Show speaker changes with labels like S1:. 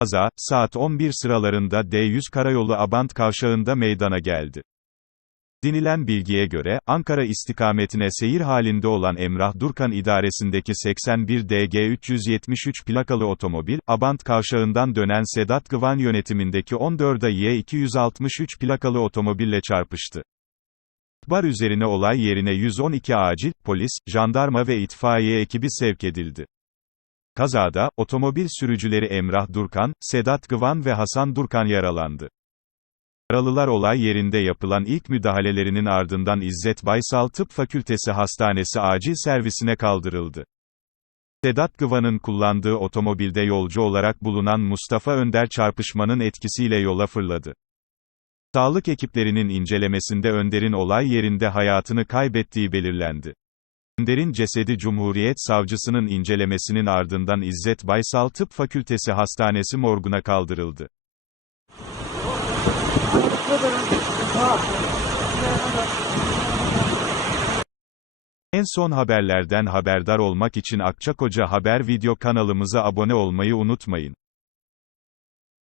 S1: Kaza, saat 11 sıralarında D100 Karayolu Abant kavşağında meydana geldi. Dinilen bilgiye göre, Ankara istikametine seyir halinde olan Emrah Durkan idaresindeki 81 DG 373 plakalı otomobil, Abant kavşağından dönen Sedat Gıvan yönetimindeki 14 Y 263 plakalı otomobille çarpıştı. Bar üzerine olay yerine 112 acil, polis, jandarma ve itfaiye ekibi sevk edildi. Kazada, otomobil sürücüleri Emrah Durkan, Sedat Gıvan ve Hasan Durkan yaralandı. Yaralılar olay yerinde yapılan ilk müdahalelerinin ardından İzzet Baysal Tıp Fakültesi Hastanesi acil servisine kaldırıldı. Sedat Gıvan'ın kullandığı otomobilde yolcu olarak bulunan Mustafa Önder çarpışmanın etkisiyle yola fırladı. Sağlık ekiplerinin incelemesinde Önder'in olay yerinde hayatını kaybettiği belirlendi. Önder'in cesedi Cumhuriyet Savcısının incelemesinin ardından İzzet Baysal Tıp Fakültesi Hastanesi morguna kaldırıldı. En son haberlerden haberdar olmak için Akçakoca Haber video kanalımıza abone olmayı unutmayın.